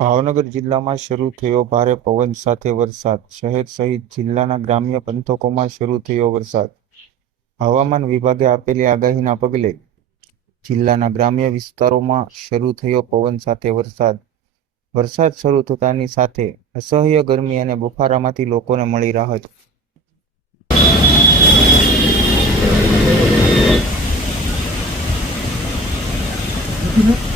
ભાવનગર જિલ્લામાં શરૂ થયો ભારે પવન સાથે વરસાદ. શહેર સહિત જિલ્લાના ગ્રામ્ય પંથકોમાં શરૂ થયો વરસાદ. હવામાન વિભાગે આપેલી આગાહીના પગલે જિલ્લાના ગ્રામ્ય વિસ્તારોમાં શરૂ થયો પવન સાથે વરસાદ. વરસાદ શરૂ થતાની સાથે અસહ્ય ગરમી અને બફારામાંથી લોકોને મળી રાહત. Mm-hmm.